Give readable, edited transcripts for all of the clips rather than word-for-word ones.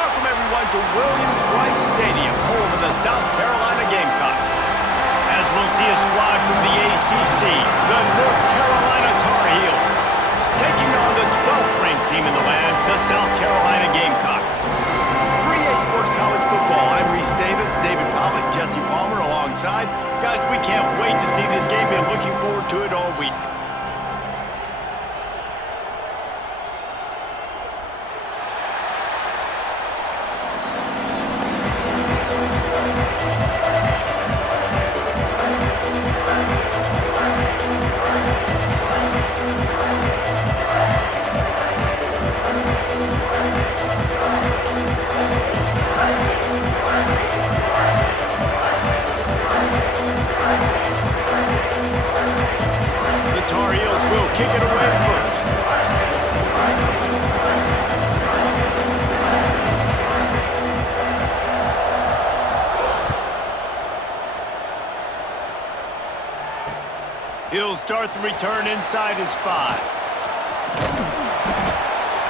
Welcome, everyone, to Williams-Brice Stadium, home of the South Carolina Gamecocks. As we'll see a squad from the ACC, the North Carolina Tar Heels, taking on the 12th-ranked team in the land, the South Carolina Gamecocks. For EA Sports College Football, I'm Reese Davis, David Pollock, Jesse Palmer alongside. Guys, we can't wait to see this game. Been looking forward to it all week. Kick it away first. He'll start the return inside his 5.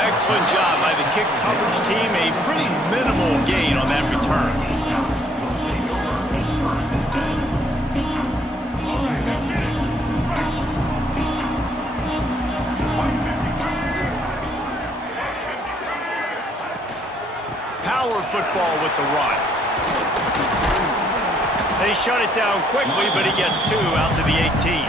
Excellent job by the kick coverage team. A pretty minimal gain on that return. Power football with the run. They shut it down quickly, but he gets 2 out to the 18.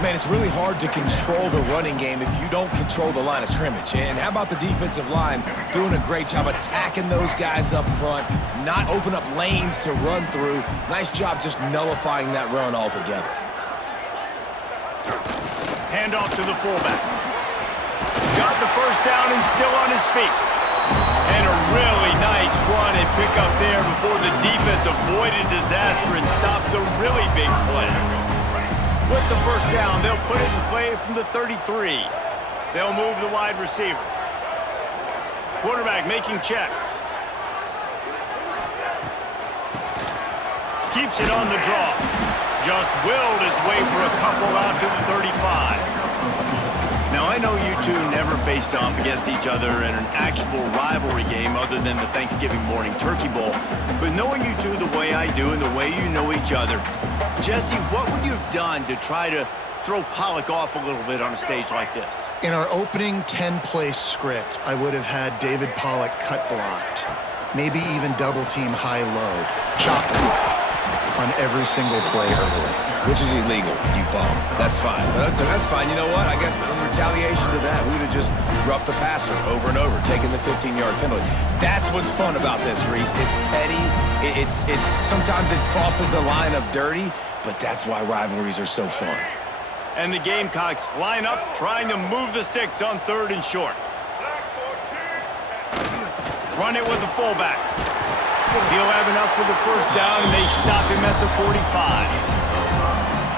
Man, it's really hard to control the running game if you don't control the line of scrimmage. And how about the defensive line doing a great job attacking those guys up front, not open up lanes to run through. Nice job just nullifying that run altogether. Hand off to the fullback. Got the first down and still on his feet. And a really nice run and pick up there before the defense avoided disaster and stopped the really big play. With the first down, they'll put it in play from the 33. They'll move the wide receiver. Quarterback making checks. Keeps it on the draw. Just willed his way for a couple out to the 35. Now, I know you two never faced off against each other in an actual rivalry game other than the Thanksgiving morning Turkey Bowl. But knowing you two the way I do and the way you know each other, Jesse, what would you have done to try to throw Pollock off a little bit on a stage like this? In our opening 10-play script, I would have had David Pollock cut blocked. Maybe even double-team high-load. Chop on every single play early. Which is illegal, you bum. That's fine. That's fine. You know what? I guess in retaliation to that, we would have just roughed the passer over and over, taking the 15-yard penalty. That's what's fun about this, Reese. It's petty. It's sometimes it crosses the line of dirty, but that's why rivalries are so fun. And the Gamecocks line up, trying to move the sticks on 3rd and short. Run it with the fullback. He'll have enough for the first down, and they stop him at the 45.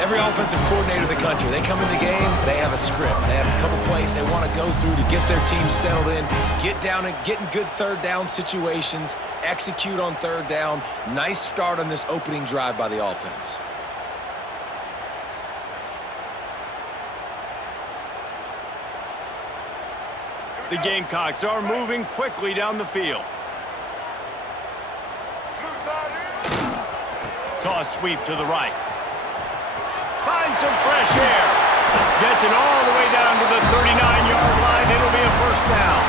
Every offensive coordinator in the country, they come in the game, they have a script. They have a couple plays they want to go through to get their team settled in, get down and get in good 3rd down situations, execute on 3rd down. Nice start on this opening drive by the offense. The Gamecocks are moving quickly down the field. Toss sweep to the right. Finds some fresh air. Gets it all the way down to the 39-yard line. It'll be a first down.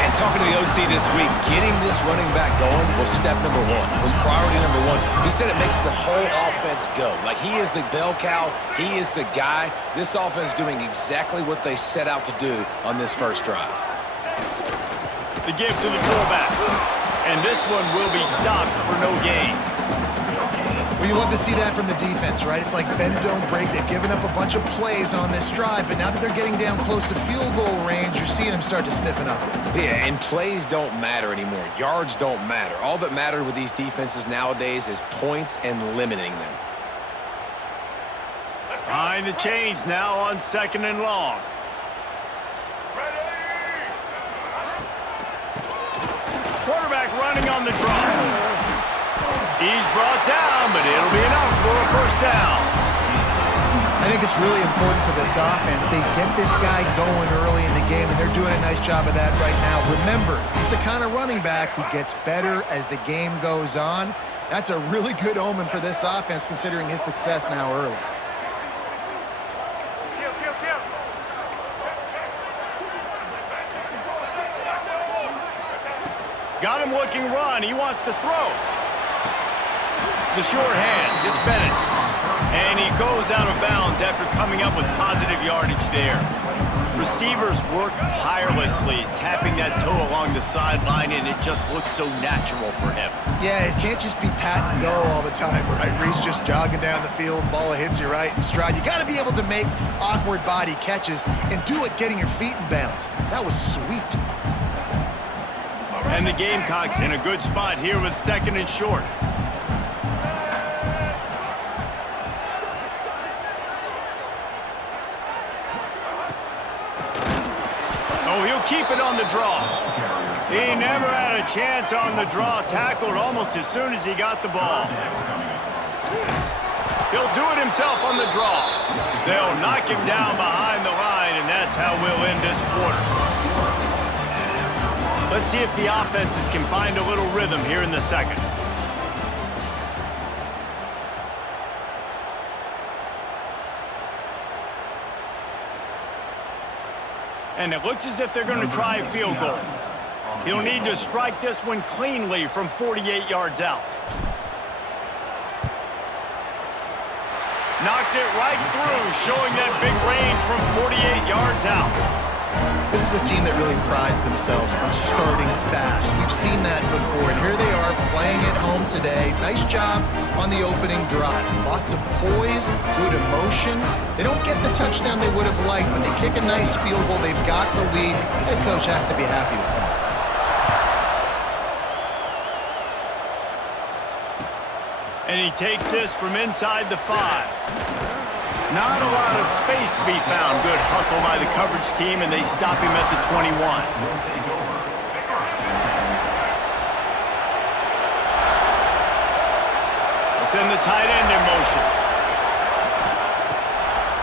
And talking to the OC this week, getting this running back going was step number 1. Was priority number 1. He said it makes the whole offense go. Like, he is the bell cow. He is the guy. This offense doing exactly what they set out to do on this first drive. The give to the fullback. And this one will be stopped for no gain. Well, you love to see that from the defense, right? It's like bend, don't break. They've given up a bunch of plays on this drive, but now that they're getting down close to field goal range, you're seeing them start to stiffen up. Yeah, and plays don't matter anymore. Yards don't matter. All that matters with these defenses nowadays is points and limiting them. Behind the chains now on 2nd and long. Quarterback running on the draw. He's brought down, but it'll be enough for a first down. I think it's really important for this offense. They get this guy going early in the game, and they're doing a nice job of that right now. Remember, he's the kind of running back who gets better as the game goes on. That's a really good omen for this offense, considering his success now early. Got him looking run. He wants to throw. The short hands. It's Bennett. And he goes out of bounds after coming up with positive yardage there. Receivers work tirelessly, tapping that toe along the sideline, and it just looks so natural for him. Yeah, it can't just be pat and go all the time, right? Reese just jogging down the field, ball hits you right in stride. You got to be able to make awkward body catches and do it getting your feet in bounds. That was sweet. And the Gamecocks in a good spot here with 2nd and short. Oh, he'll keep it on the draw. He never had a chance on the draw. Tackled almost as soon as he got the ball. He'll do it himself on the draw. They'll knock him down behind the line, and that's how we'll end this quarter. Let's see if the offenses can find a little rhythm here in the second. And it looks as if they're going to try a field goal. He'll need to strike this one cleanly from 48 yards out. Knocked it right through, showing that big range from 48 yards out. This is a team that really prides themselves on starting fast. We've seen that before, and here they are playing at home today. Nice job on the opening drive. Lots of poise, good emotion. They don't get the touchdown they would have liked, but they kick a nice field goal. They've got the lead. Head coach has to be happy with them. And he takes this from inside the 5. Not a lot of space to be found. Good hustle by the coverage team, and they stop him at the 21. They'll send the tight end in motion.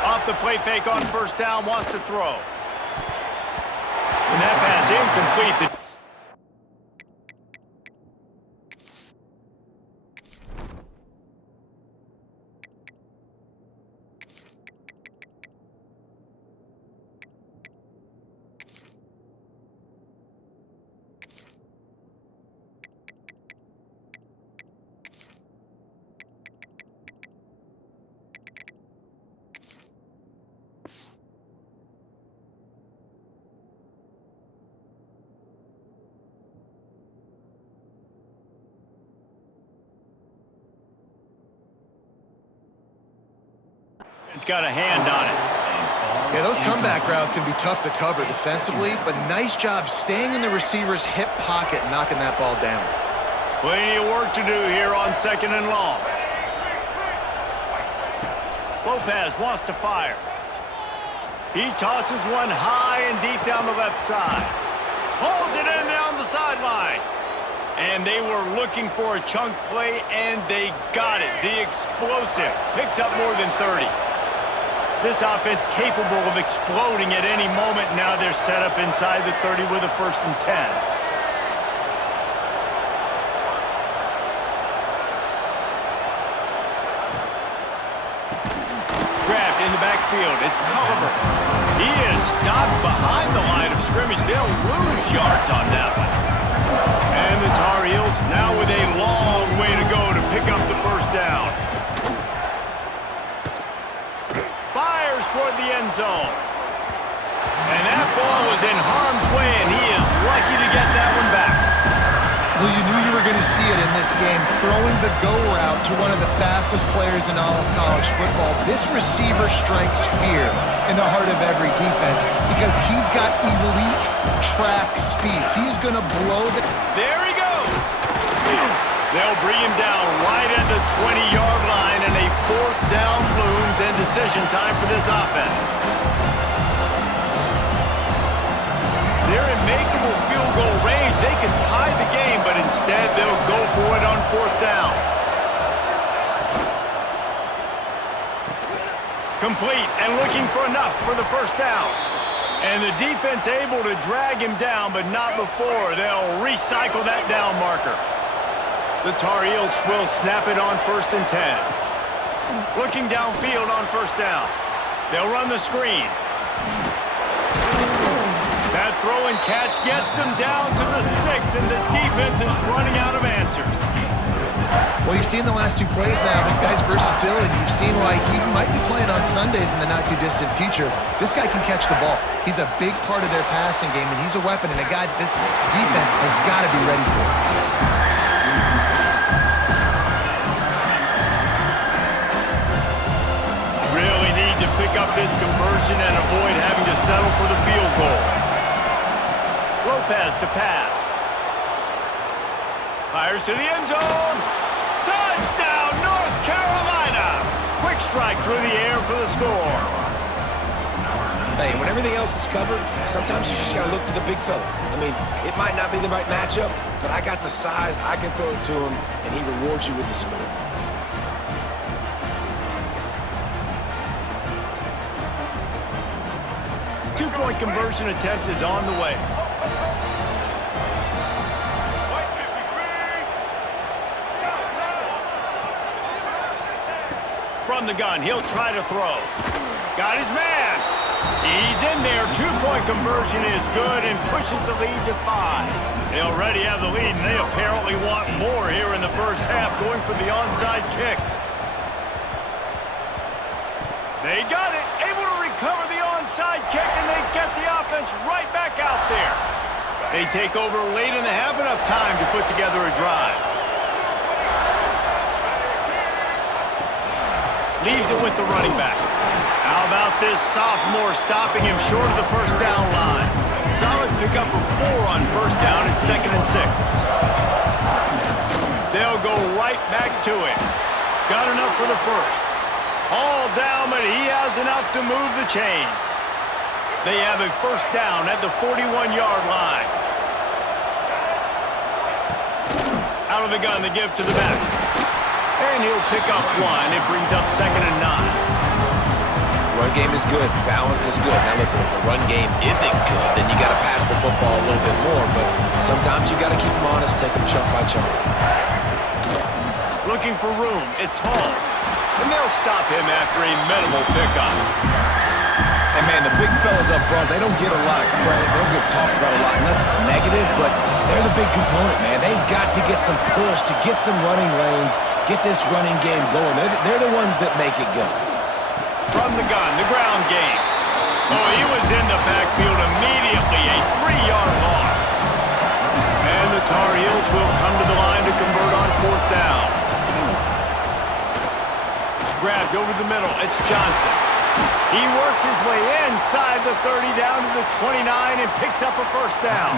Off the play fake on 1st down, wants to throw. And that pass incomplete. It's got a hand on it. Yeah, those comeback routes can be tough to cover defensively, but nice job staying in the receiver's hip pocket and knocking that ball down. Plenty of work to do here on 2nd and long. Lopez wants to fire. He tosses one high and deep down the left side. Pulls it in down the sideline. And they were looking for a chunk play, and they got it. The explosive picks up more than 30. This offense capable of exploding at any moment. Now they're set up inside the 30 with a 1st and 10. Grabbed in the backfield. It's Culliver. He is stopped behind the line of scrimmage. They'll lose yards on that one. And the Tar Heels now with a long way to go to pick up the 1st down. Fires toward the end zone. And that ball was in harm's way, and he is lucky to get that one back. Well, you knew you were going to see it in this game, throwing the go route to one of the fastest players in all of college football. This receiver strikes fear in the heart of every defense because he's got elite track speed. He's going to blow the... There he goes. They'll bring him down right at the 20-yard line, and a 4th down looms and decision time for this offense. They're in makeable field goal range. They could tie the game, but instead they'll go for it on 4th down. Complete and looking for enough for the first down. And the defense able to drag him down, but not before they'll recycle that down marker. The Tar Heels will snap it on 1st and 10. Looking downfield on 1st down. They'll run the screen. That throw and catch gets them down to the 6, and the defense is running out of answers. Well, you've seen the last 2 plays now. This guy's versatility. You've seen why he might be playing on Sundays in the not-too-distant future. This guy can catch the ball. He's a big part of their passing game, and he's a weapon and a guy that this defense has got to be ready for. Really need to pick up this conversion and avoid having to settle for the field goal. Lopez to pass. Fires to the end zone. Touchdown, North Carolina! Quick strike through the air for the score. Hey, when everything else is covered, sometimes you just got to look to the big fella. I mean, it might not be the right matchup, but I got the size, I can throw it to him, and he rewards you with the score. Two-point conversion attempt is on the way. From the gun, he'll try to throw. Got his man. He's in there. Two-point conversion is good and pushes the lead to 5. They already have the lead, and they apparently want more here in the first half, going for the onside kick. They got it. Able to recover the onside kick, and they get the offense right back out there. They take over late in the half, enough time to put together a drive. Leaves it with the running back. How about this sophomore stopping him short of the first down line? Solid pickup of 4 on 1st down and 2nd and 6. They'll go right back to it. Got enough for the first. All down, but he has enough to move the chains. They have a 1st down at the 41-yard line. Out of the gun, they give to the back. And he'll pick up 1. It brings up 2nd and 9. Run game is good. Balance is good. Now listen, if the run game isn't good, then you got to pass the football a little bit more. But sometimes you got to keep them honest, take them chunk by chunk. Looking for room. It's Hall. And they'll stop him after a minimal pickup. And man, the big fellas up front, they don't get a lot of credit. They don't get talked about a lot unless it's negative, but they're the big component, man. They've got to get some push, to get some running lanes, get this running game going. They're the ones that make it go. From the gun, the ground game. Oh, he was in the backfield immediately, a 3-yard loss. And the Tar Heels will come to the line to convert on 4th down. Grabbed over the middle, it's Johnson. He works his way inside the 30 down to the 29 and picks up a 1st down.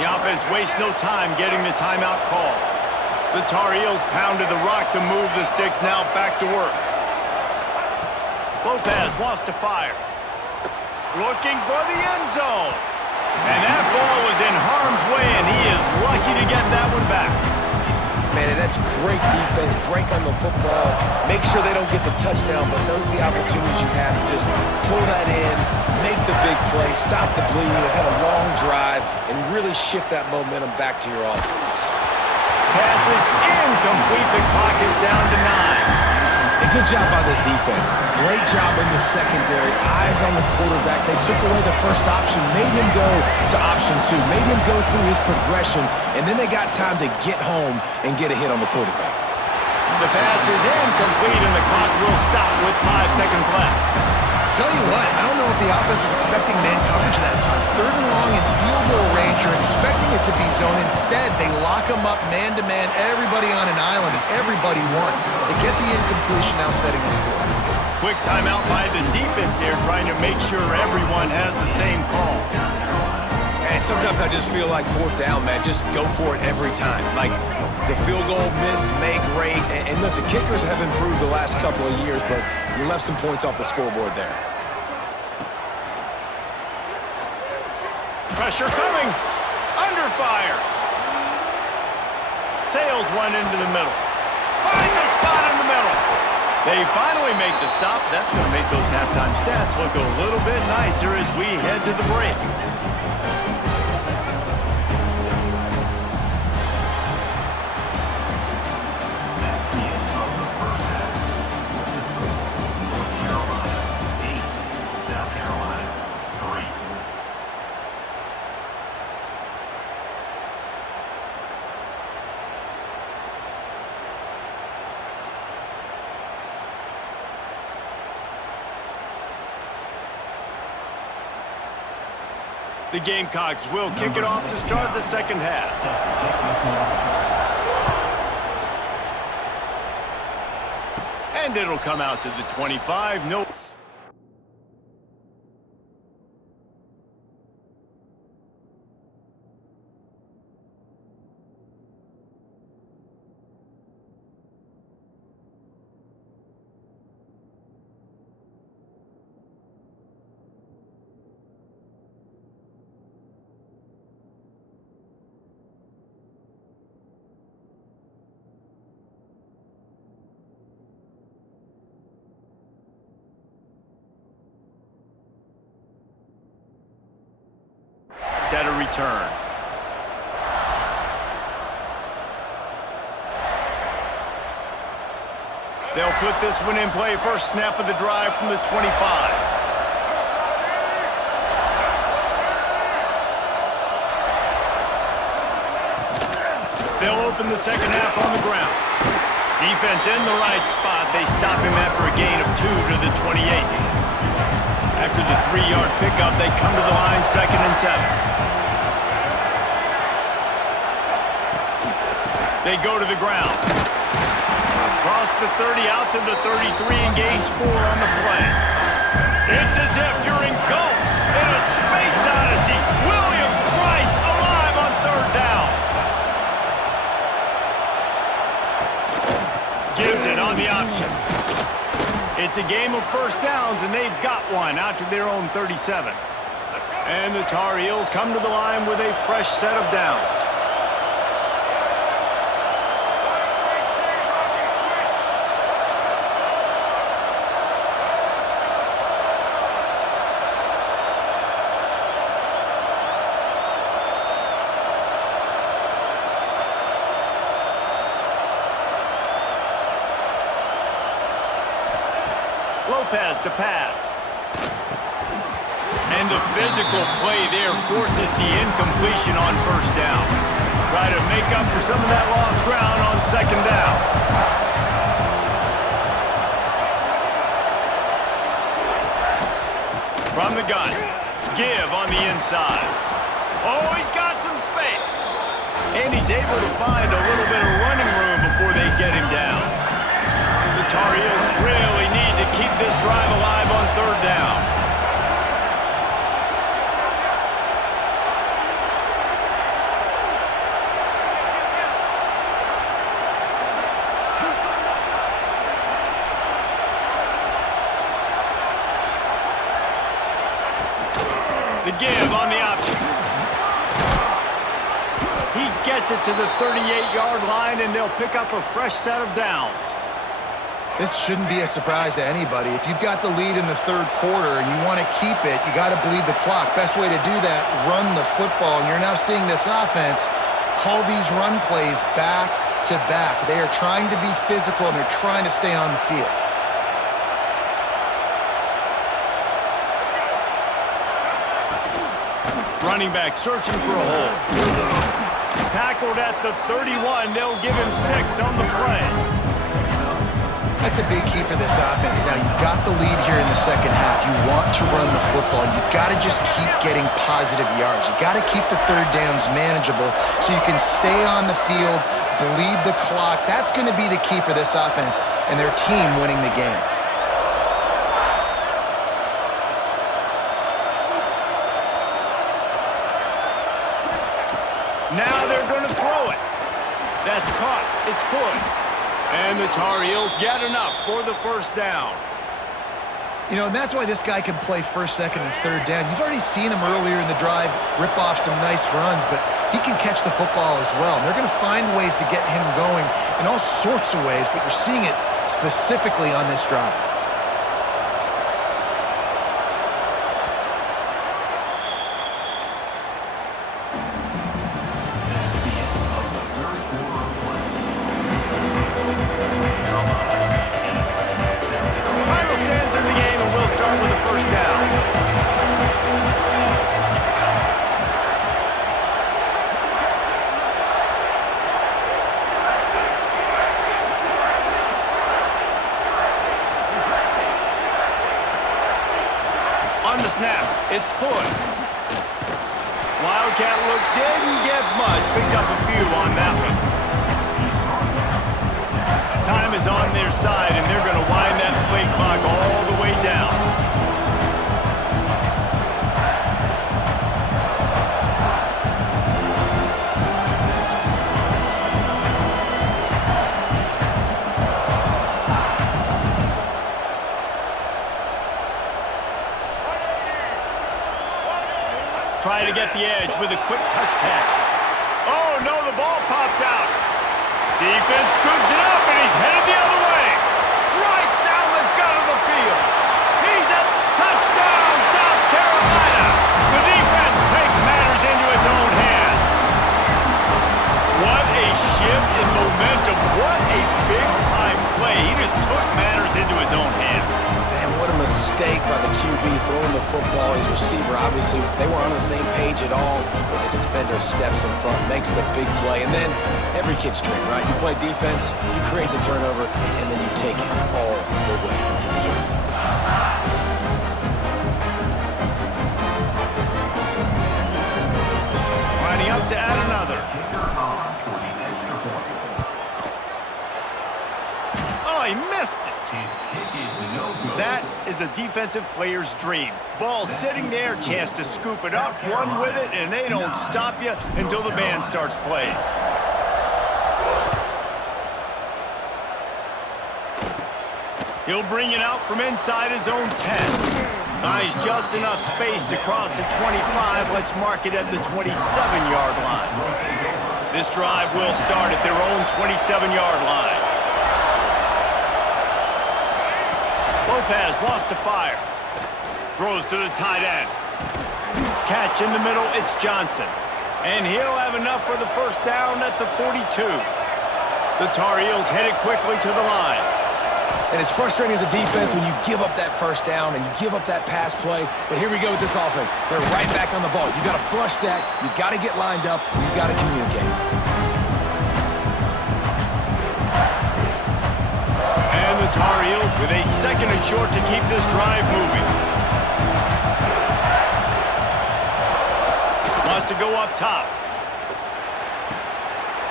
The offense wastes no time getting the timeout call. The Tar Heels pounded the rock to move the sticks, now back to work. Lopez wants to fire. Looking for the end zone. And that ball was in harm's way, and he is lucky to get that one back. Man, that's great defense. Break on the football. Make sure they don't get the touchdown, but those are the opportunities you have to just pull that in, make the big play, stop the bleeding. They've had a long drive, and really shift that momentum back to your offense. Pass is incomplete. The clock is down to 9. A good job by this defense. Great job in the secondary. Eyes on the quarterback. They took away the first option, made him go to option 2, made him go through his progression, and then they got time to get home and get a hit on the quarterback. The pass is incomplete, and the clock will stop with 5 seconds left. Tell you what, I don't know if the offense was expecting man coverage that time. 3rd and long in field goal range, you're expecting it to be zone. Instead, they lock them up man-to-man, everybody on an island, and everybody won. They get the incompletion, now setting the 4th. Quick timeout by the defense there, trying to make sure everyone has the same call. And sometimes I just feel like 4th down, man, just go for it every time. Like, the field goal miss, make great. And listen, kickers have improved the last couple of years, but you left some points off the scoreboard there. Pressure coming. Under fire. Sales went into the middle. Finds a spot in the middle. They finally make the stop. That's going to make those halftime stats look a little bit nicer as we head to the break. The Gamecocks will kick it off to start the second half. And it'll come out to the 25. No. At a return. They'll put this one in play. First snap of the drive from the 25. They'll open the second half on the ground. Defense in the right spot. They stop him after a gain of 2 to the 28. After the 3-yard pickup, they come to the line, 2nd and 7. They go to the ground. Cross the 30 out to the 33 and gains 4 on the play. It's as if you're engulfed in a space odyssey. Williams-Brice alive on 3rd down. Gives it on the option. It's a game of first downs, and they've got one out to their own 37. And the Tar Heels come to the line with a fresh set of downs. Lopez to pass. And the physical play there forces the incompletion on 1st down. Try to make up for some of that lost ground on 2nd down. From the gun. Give on the inside. Oh, he's got some space. And he's able to find a little bit of running room before they get him down. The Tar Heels really need to keep this drive alive on 3rd down. The give on the option. He gets it to the 38-yard line, and they'll pick up a fresh set of downs. This shouldn't be a surprise to anybody. If you've got the lead in the 3rd quarter and you want to keep it, you got to bleed the clock. Best way to do that, run the football. And you're now seeing this offense call these run plays back to back. They are trying to be physical, and they're trying to stay on the field. Running back searching for a hole. Tackled at the 31. They'll give him 6 on the play. That's a big key for this offense. Now, you've got the lead here in the second half. You want to run the football. You've got to just keep getting positive yards. You've got to keep the 3rd downs manageable so you can stay on the field, bleed the clock. That's going to be the key for this offense and their team winning the game. Now they're going to throw it. That's caught. It's good. And the Tar Heels get enough for the 1st down. You know, and that's why this guy can play 1st, 2nd, and 3rd down. You've already seen him earlier in the drive rip off some nice runs, but he can catch the football as well. And they're going to find ways to get him going in all sorts of ways, but you're seeing it specifically on this drive. Final stands in the game, and we'll start with a first down. On the snap, it's Hood. Wildcat look didn't get much, picked up a few on that one. Time is on their side, and they're going to wind that play clock all the way down. Try to get the edge with a quick touch pass. Oh, no, the ball popped out. Defense scoops it up, and he's headed the other way. Right down the gut of the field. He's a touchdown, South Carolina. The defense takes matters into its own hands. What a shift in momentum. What a big-time play. He just took matters into his own hands. Man, what a mistake by the QB throwing the football. His receiver, obviously, they were on the same page at all. But the defender steps in front, makes the big play, and then every kid's dream, right? You play defense, you create the turnover, and then you take it all the way to the end zone. Lining up to add another. Oh, he missed it. That is a defensive player's dream. Ball sitting there, chance to scoop it up, run with it, and they don't stop you until the band starts playing. He'll bring it out from inside his own 10. Nice, just enough space to cross the 25. Let's mark it at the 27-yard line. This drive will start at their own 27-yard line. Lopez wants to fire. Throws to the tight end. Catch in the middle, it's Johnson. And he'll have enough for the first down at the 42. The Tar Heels headed quickly to the line. And it's frustrating as a defense when you give up that first down and you give up that pass play. But here we go with this offense. They're right back on the ball. You got to flush that. You got to get lined up, and you got to communicate. And the Tar Heels with a second and short to keep this drive moving. Wants to go up top.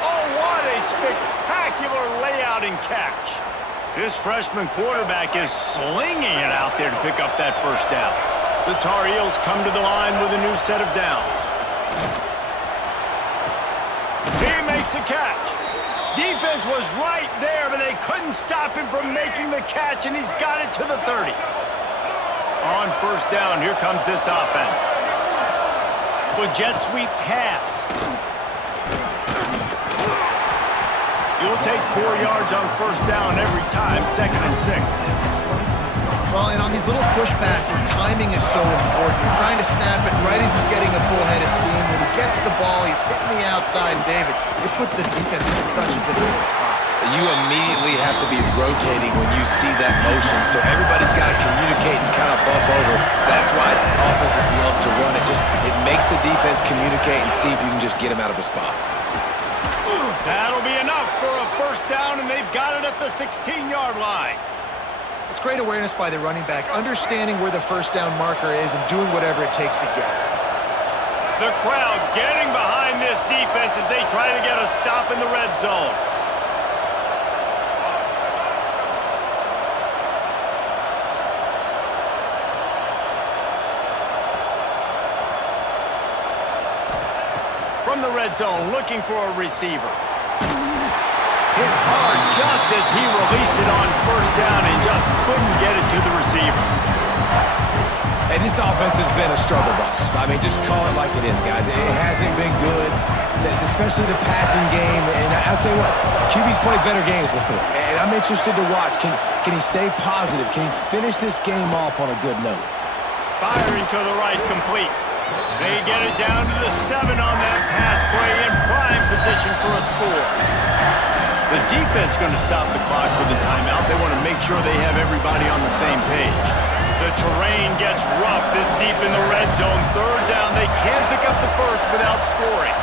Oh, what a spectacular layout and catch. This freshman quarterback is slinging it out there to pick up that first down. The Tar Heels come to the line with a new set of downs. He makes the catch. Defense was right there, but they couldn't stop him from making the catch, and he's got it to the 30. On first down, here comes this offense. With jet sweep pass. You'll take 4 yards on first down every time, 2nd and 6. Well, and on these little push passes, timing is so important. You're trying to snap it right as he's getting a full head of steam. When he gets the ball, he's hitting the outside, and David, it puts the defense in such a difficult spot. You immediately have to be rotating when you see that motion, so everybody's got to communicate and kind of bump over. That's why offenses love to run it. It makes the defense communicate and see if you can just get him out of a spot. That'll be enough for a first down, and they've got it at the 16-yard line. It's great awareness by the running back, understanding where the first down marker is and doing whatever it takes to get it. The crowd getting behind this defense as they try to get a stop in the red zone. From the red zone, looking for a receiver. Hit hard just as he released it on first down and just couldn't get it to the receiver. And this offense has been a struggle bus. I mean, just call it like it is, guys. It hasn't been good, especially the passing game. And I'll tell you what, QB's played better games before. And I'm interested to watch. Can he stay positive? Can he finish this game off on a good note? Firing to the right, complete. They get it down to the 7 on that pass play in prime position for a score. The defense going to stop the clock with the timeout. They want to make sure they have everybody on the same page. The terrain gets rough this deep in the red zone. Third down, they can't pick up the first without scoring.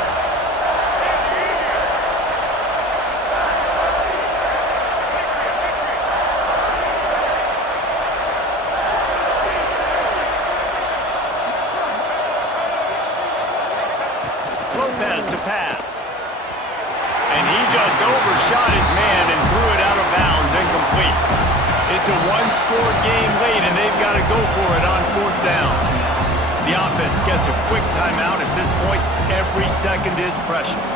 Lopez to pass. And he just overshot his man and threw it out of bounds, incomplete. It's a one-score game late, and they've got to go for it on 4th down. The offense gets a quick timeout. At this point, every second is precious.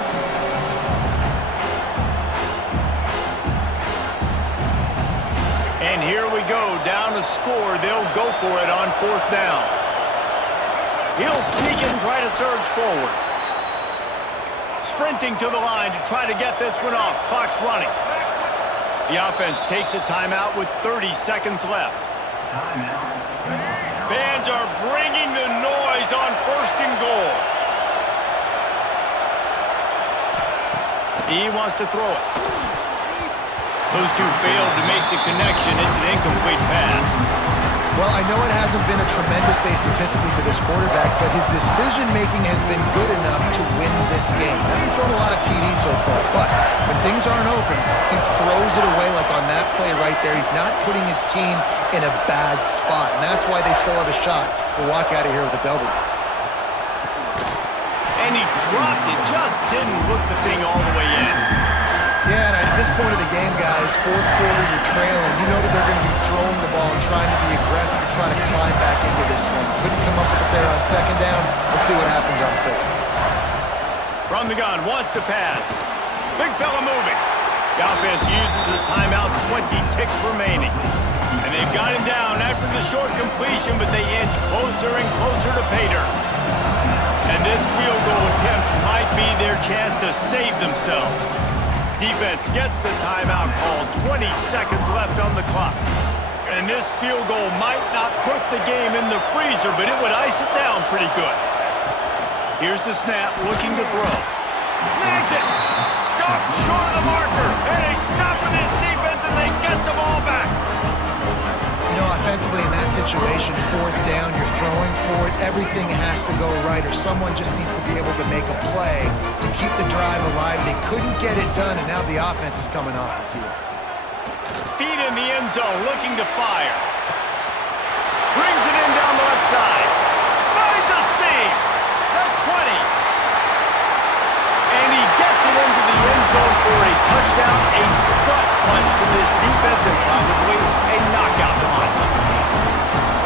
And here we go, down to score. They'll go for it on 4th down. He'll sneak and try to surge forward. Sprinting to the line to try to get this one off. Clock's running. The offense takes a timeout with 30 seconds left. Fans are bringing the noise on 1st and goal. He wants to throw it. Those two failed to make the connection. It's an incomplete pass. Well, I know it hasn't been a tremendous day statistically for this quarterback, but his decision-making has been good enough to win this game. He hasn't thrown a lot of TDs so far, but when things aren't open, he throws it away like on that play right there. He's not putting his team in a bad spot, and that's why they still have a shot to walk out of here with a W. And he dropped it, just didn't look the thing all the way in. Yeah, and at this point of the game, guys, 4th quarter, you're trailing. You know that they're going to be throwing the ball and trying to be aggressive and trying to climb back into this one. Couldn't come up with it there on 2nd down. Let's see what happens on 3rd. From the gun, wants to pass. Big fella moving. The offense uses a timeout, 20 ticks remaining. And they've got him down after the short completion, but they inch closer and closer to pay dirt. And this field goal attempt might be their chance to save themselves. Defense gets the timeout called. 20 seconds left on the clock. And this field goal might not put the game in the freezer, but it would ice it down pretty good. Here's the snap, looking to throw. Snags it. Stopped short of the marker. And they stop with this defense, and they get the ball back. You know, offensively in that situation, 4th down, you're throwing for it. Everything has to go right, or someone just needs to be able to make a play to keep the drive alive. They couldn't get it done, and now the offense is coming off the field. Feet in the end zone, looking to fire. Brings it in down the left side. Finds a seam. The 20. And he gets it into the end zone for a touchdown, a gut punch from this defense, and probably a knockout punch.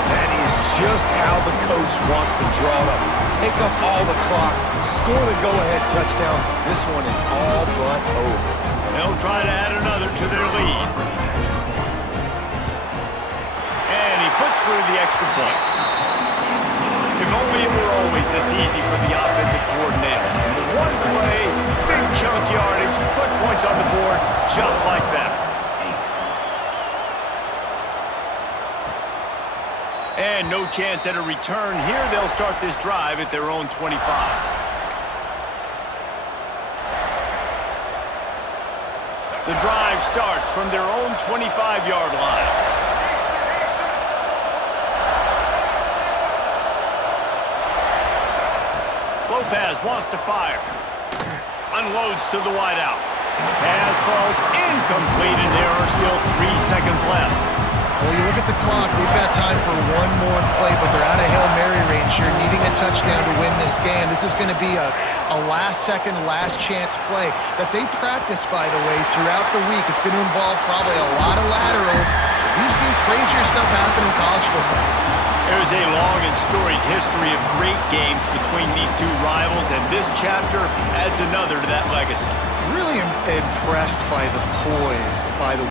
That is just how the coach wants to draw it up. Take up all the clock, score the go-ahead touchdown. This one is all but over. They'll try to add another to their lead. And he puts through the extra point. If only it were always this easy for the offensive coordinator. One play, big chunk yardage, put points on the board just like that. And no chance at a return here. They'll start this drive at their own 25. The drive starts from their own 25-yard line. Lopez wants to fire. Unloads to the wideout. Pass falls incomplete, and there are still 3 seconds left. Well, you look at the clock, we've got time for one more play, but they're out of Hail Mary range here, needing a touchdown to win this game. This is going to be a last-second, last-chance play that they practice, by the way, throughout the week. It's going to involve probably a lot of laterals. We've seen crazier stuff happen in college football. There's a long and storied history of great games between these two rivals, and this chapter adds another to that legacy. Really impressed by the poise, by the